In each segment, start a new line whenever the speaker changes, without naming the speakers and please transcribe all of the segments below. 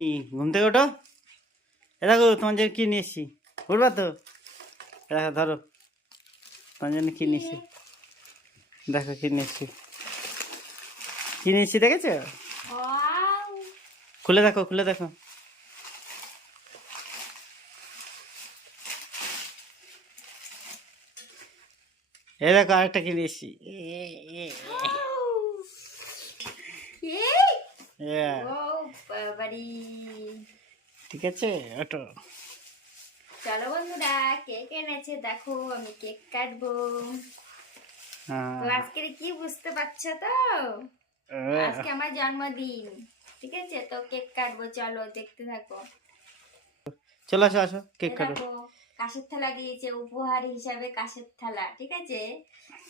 কি ঘুম থেকে ওঠো? এ দেখো তোমার জন্য কি নিয়ে এসছি? উঠবা তো? দেখো ধরো। তোমার জন্য কি নিয়ে এসছি? দেখো কি নিয়ে এসছি। কি নিয়ে এসছি দেখেছ? খুলে দেখো খুলে দেখো। এ দেখো আরেকটা কি নিয়ে এসছি? Yeah,
বাবারি
ঠিক আছে ওটো
চলো বন্ধুরা কেক এনেছে দেখো আমি কেক কাটবো।
হ্যাঁ।
আজকে কি বুঝতে পারছ তো? আজকে আমার জন্মদিন ঠিক আছে? তো কেক কাটবো চলো দেখতে থাকো।
চলো আসো আসো কেক কাটো।
কাশের থালা দিয়েছে উপহার হিসাবে কাশের থালা ঠিক আছে?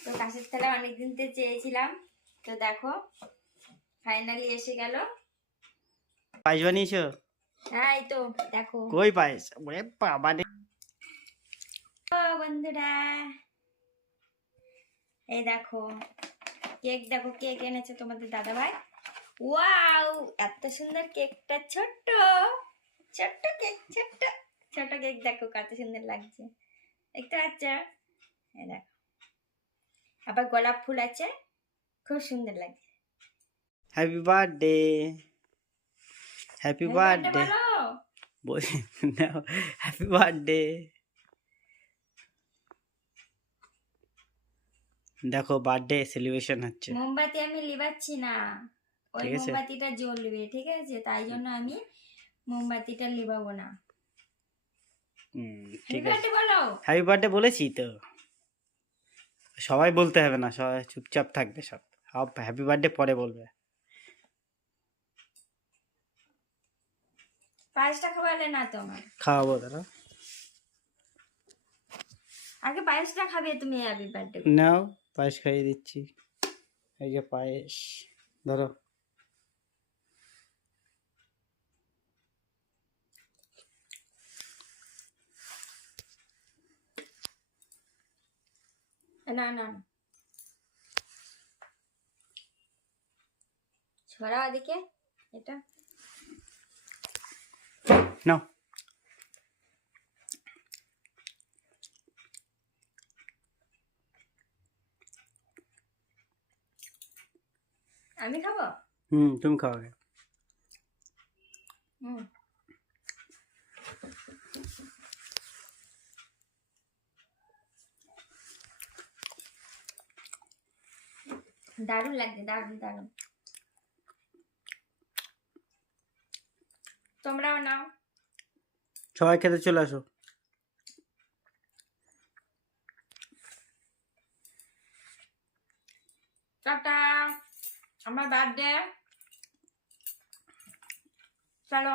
তো কাশের থালা অনেকদিন তো চেয়েছিলাম। তো দেখো ফাইনালি এসে গেল।
পায়েস বানিয়েছো?
হ্যাঁ এই তো দেখো।
কই পায়েস? ওরে বাবা রে।
ও বন্ধুরা এই দেখো কেক দেখো কেক এনেছে তোমাদের দাদা ভাই ওয়াও এত সুন্দর কেকটা ছোট্ট ছোট্ট কেক ছোট্ট। ছোট কেক দেখো কত সুন্দর লাগছে। দেখতে পাচ্ছ? এই দেখো। আবার গোলাপ ফুল আছে খুব সুন্দর লাগছে।
Happy birthday happy birthday happy birthday দেখো বার্থডে সেলিব্রেশন হচ্ছে।
মোমবাতি আমি লিবাচ্ছি না। ওই মোমবাতিটা জ্বলবে ঠিক আছে? তাই জন্য আমি মোমবাতিটা লিবাবো না।
ঠিক আছে। হ্যাপি বার্থডে বলেছি তো। সবাই বলতে হবে না সবাই চুপচাপ থাকবে সব। সব হ্যাপি বার্থডে পরে বলবে।
পায়েসটা খাওয়ালে না তোমার
খাওয়াবো দাঁড়া
আগে পায়েসটা খাবে তুমি হ্যাপি বার্থডে
নাও পায়েস খাইয়ে দিচ্ছি। এই যে পায়েস ধরো।
না না। না। ছড়া ওদিকে এটা।
নাও
আমি খাব
হুম তুমি খাও আগে
হুম দারুণ লাগছে দারুণ দারুণ তোমরাও নাও
সবাই খেতে চলে আসো।
টাটা। আমার বার্থডে চলো।